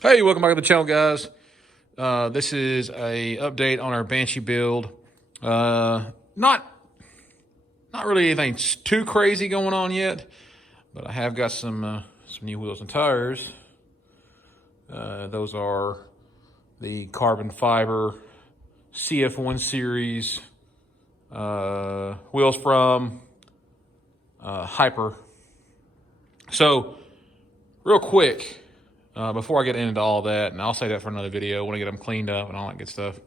Hey, welcome back to the channel, guys. This is a update on our Banshee build. Not really anything too crazy going on yet, but I have got some new wheels and tires. Those are the carbon fiber CF1 series wheels from Hyper. So, real quick. Before I get into all that, and I'll say that for another video, I want to get them cleaned up and all that good stuff.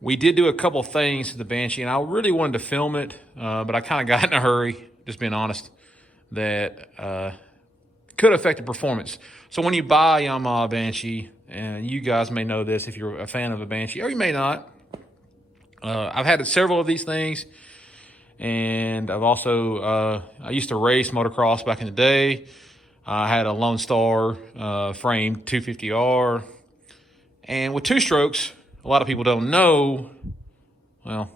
We did do a couple things to the Banshee, and I really wanted to film it, but I kind of got in a hurry, just being honest, that could affect the performance. So when you buy a Yamaha Banshee, and you guys may know this if you're a fan of a Banshee, or you may not. I've had several of these things, and I've also, I used to race motocross back in the day. I had a Lone Star framed 250R. And with two strokes, a lot of people don't know, well,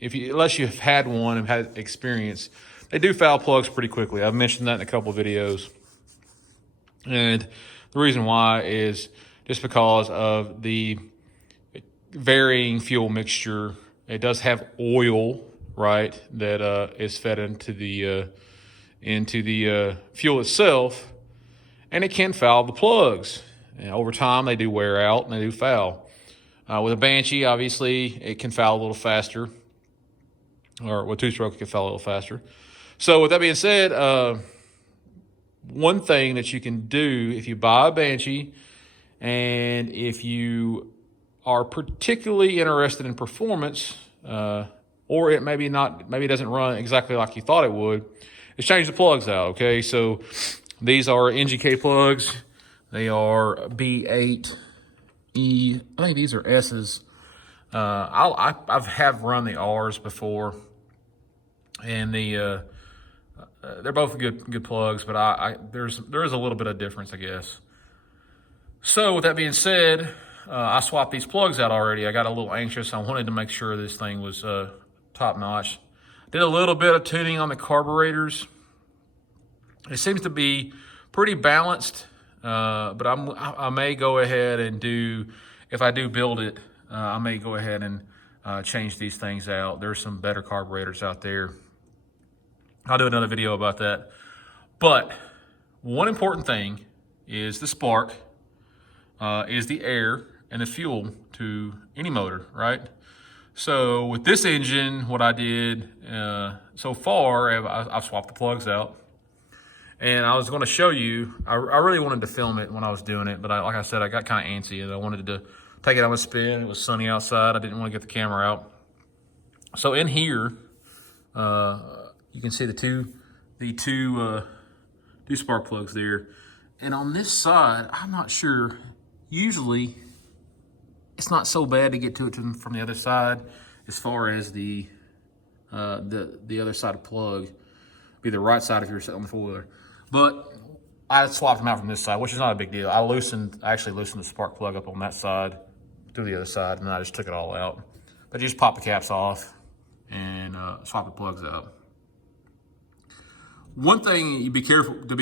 unless you've had one and had experience, they do foul plugs pretty quickly. I've mentioned that in a couple of videos. And the reason why is just because of the varying fuel mixture. It does have oil, right, that is fed into the fuel itself, and it can foul the plugs. And over time, they do wear out and they do foul. With a Banshee, obviously, it can foul a little faster, or with two-stroke, it can foul a little faster. So with that being said, one thing that you can do if you buy a Banshee, and if you are particularly interested in performance, or it maybe doesn't run exactly like you thought it would, is change the plugs out, okay? So these are NGK plugs. They are B8E. I think these are S's. I've run the R's before, and they're both good plugs, but there is a little bit of difference, I guess. So with that being said, I swapped these plugs out already. I got a little anxious. I wanted to make sure this thing was top notch. Did a little bit of tuning on the carburetors. It seems to be pretty balanced, but I may go ahead and if I do build it, I may go ahead and change these things out. There's some better carburetors out there. I'll do another video about that. But one important thing is the spark, is the air and the fuel to any motor, right? So with this engine, what I did so far, I've swapped the plugs out. And I was going to show you, I really wanted to film it when I was doing it, but like I said, I got kind of antsy and I wanted to take it on a spin. It was sunny outside. I didn't want to get the camera out. So in here, you can see the two spark plugs there. And on this side, I'm not sure, usually it's not so bad to get to it from the other side as far as the other side of plug. Be the right side if you're sitting on the four-wheeler. But I swapped them out from this side, which is not a big deal. I actually loosened the spark plug up on that side to the other side, and then I just took it all out. But you just pop the caps off and swap the plugs out. One thing to be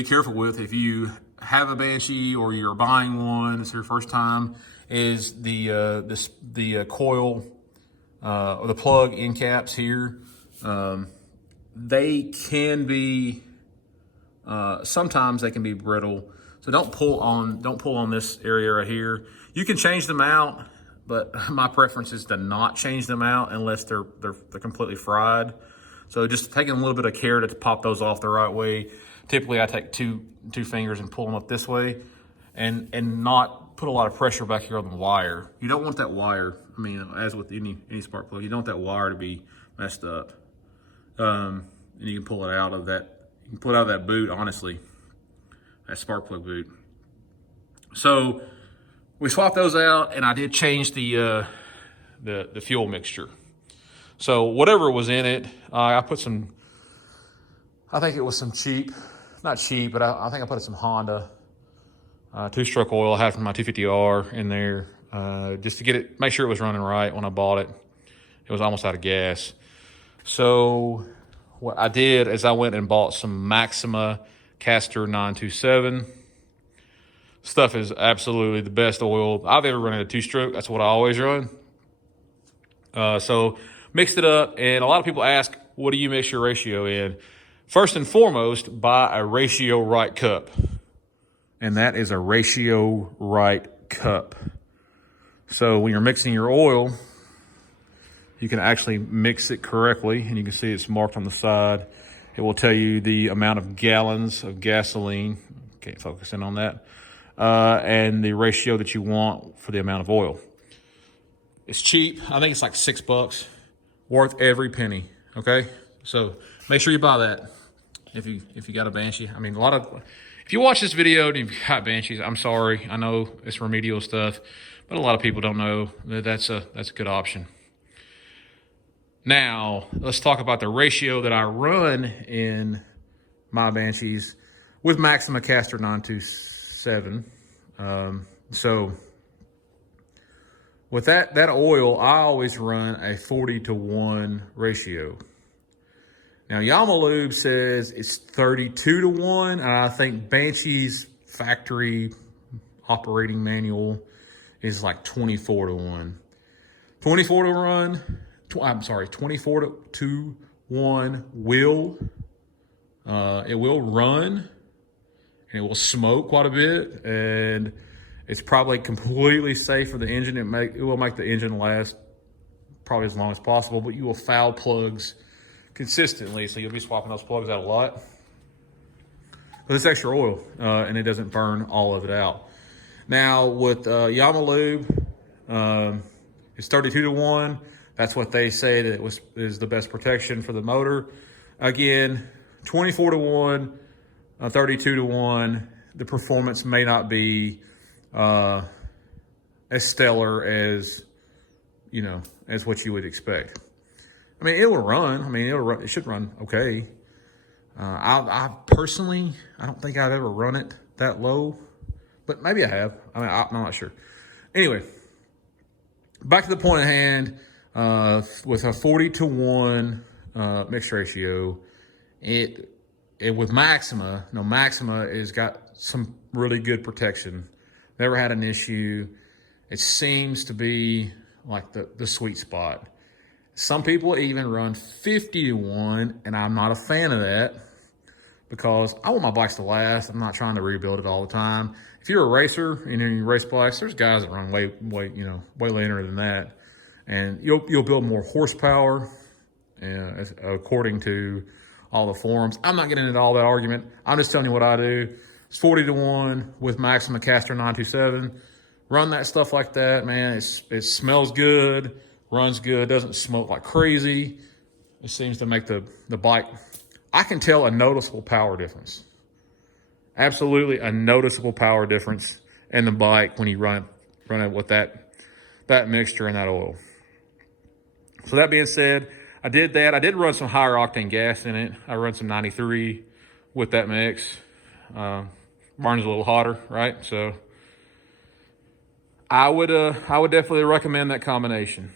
careful with if you have a Banshee or you're buying one, it's your first time, is the coil or the plug end caps here. They can be sometimes they can be brittle, so don't pull on this area right here. You can change them out, but my preference is to not change them out unless they're completely fried. So just taking a little bit of care to pop those off the right way. Typically I take two fingers and pull them up this way, and not put a lot of pressure back here on the wire. You don't want that wire, I mean, as with any spark plug, you don't want that wire to be messed up. And you can pull it out of that. You can pull it out of that boot, honestly, that spark plug boot. So we swapped those out, and I did change the fuel mixture. So whatever was in it, I put some. I think it was some cheap, not cheap, but I think I put some Honda two-stroke oil I had from my 250R in there, just to make sure it was running right when I bought it. It was almost out of gas. So what I did is I went and bought some Maxima Caster 927. Stuff is absolutely the best oil I've ever run in a two-stroke. That's what I always run. So mixed it up, and a lot of people ask, what do you mix your ratio in? First and foremost, buy a ratio right cup. And that is a ratio right cup. So when you're mixing your oil, you can actually mix it correctly, and you can see it's marked on the side. It will tell you the amount of gallons of gasoline. Can't focus in on that. And the ratio that you want for the amount of oil. It's cheap. I think it's like $6. Worth every penny. Okay, so make sure you buy that if you got a Banshee. I mean, if you watch this video and you've got Banshees, I'm sorry. I know it's remedial stuff, but a lot of people don't know that that's a good option. Now, let's talk about the ratio that I run in my Banshees with Maxima Caster 927. So with that oil, I always run a 40-to-1 ratio. Now, Yamalube says it's 32-to-1, and I think Banshee's factory operating manual is like 24-to-1. 24-to-1 will, it will run, and it will smoke quite a bit, and it's probably completely safe for the engine. It will make the engine last probably as long as possible, but you will foul plugs consistently, so you'll be swapping those plugs out a lot. But it's extra oil, and it doesn't burn all of it out. Now, with Yamalube, it's 32-to-1. That's what they say that is the best protection for the motor. Again, 24-to-1, 32-to-1. The performance may not be as stellar as as what you would expect. I mean, it will run. I mean, it should run okay. I personally, I don't think I've ever run it that low, but maybe I have. I mean, I'm not sure. Anyway, back to the point at hand. With a 40-to-1 mixed ratio, it with Maxima. No, Maxima has got some really good protection. Never had an issue. It seems to be like the sweet spot. Some people even run 50-to-1, and I'm not a fan of that because I want my bikes to last. I'm not trying to rebuild it all the time. If you're a racer and you race bikes, there's guys that run way leaner than that, and you'll build more horsepower, according to all the forums. I'm not getting into all that argument. I'm just telling you what I do. It's 40-to-1 with Maxima Caster 927. Run that stuff like that, man. It smells good, runs good, doesn't smoke like crazy. It seems to make the bike, I can tell a noticeable power difference. Absolutely a noticeable power difference in the bike when you run it with that mixture and that oil. So that being said, I did that. I did run some higher octane gas in it. I run some 93 with that mix. Burns a little hotter, right? So I would definitely recommend that combination.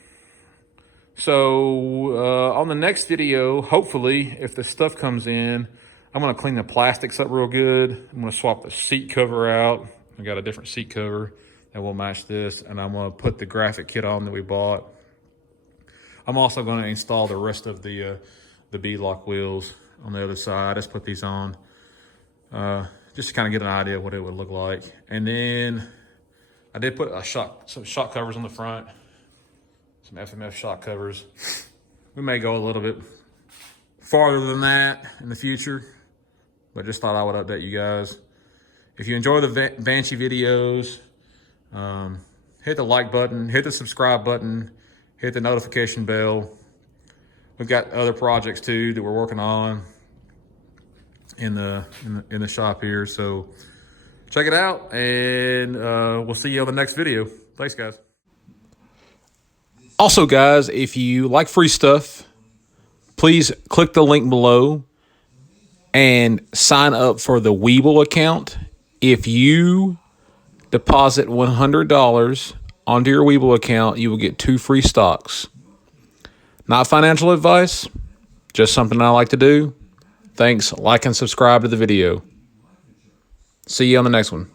So on the next video, hopefully, if the stuff comes in, I'm going to clean the plastics up real good. I'm going to swap the seat cover out. I got a different seat cover that will match this, and I'm going to put the graphic kit on that we bought. I'm also going to install the rest of the beadlock wheels on the other side. Let's put these on just to kind of get an idea of what it would look like. And then I did put some shock covers on the front, some FMF shock covers. We may go a little bit farther than that in the future, but just thought I would update you guys. If you enjoy the Banshee videos, hit the like button, hit the subscribe button, hit the notification bell. We've got other projects too that we're working on in the shop here. So check it out, and we'll see you on the next video. Thanks, guys. Also, guys, if you like free stuff, please click the link below and sign up for the Weeble account. If you deposit $100 onto your Weeble account, you will get 2 free stocks. Not financial advice, just something I like to do. Thanks, like and subscribe to the video. See you on the next one.